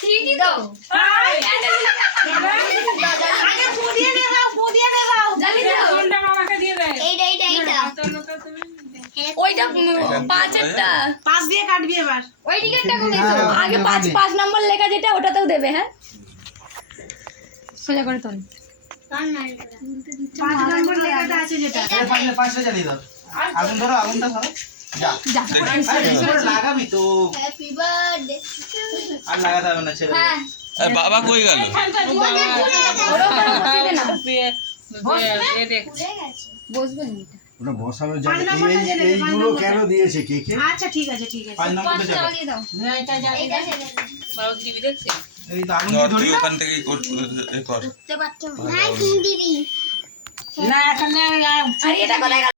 ঠিকই তো আগে ফু দিয়ে নে দাও জানি তো কোনটা মামাকে দিয়ে দে এইটা ওইটা 5-এরটা 5 দিয়ে কাটবি এবার ওই টিকেটটা কোথায় তো আগে 5 নম্বর লেখা যেটা ওটাতেও দেবে হ্যাঁ সোজা করে তোল 5 নম্বর লেখাটা আছে যেটা পাঁচটা জ্বালিয়ে দাও আগুন ধরো আগুনটা ধরো যা যা লাগাবি তো হ্যাপি বার্থডে আর লাগাতে হবে না ছেড়ে দে। হ্যাঁ বাবা কই গেল ওরও করে বসিয়ে দে না দে ভুলে গেছে বসবেন ওটা বসানো পাঁচ যাবে নম্বরটা জেনে নে, পাঁচ এইগুলো নম্বরটা। কেন দিয়েছে কেকে আচ্ছা ঠিক আছে 5 নম্বরটা যাবে চালিয়ে দাও এটা জ্বালিয়ে এইটা দে ছেড়ে দে বাবা টিভি দেখছে এই তো আগুন ধর দিয়ে ধরি তুই না ওখান থেকেই কর উঠতে পারছো না ভাই তুমি দিবি না এখানে আর এটা কোথায় গেল?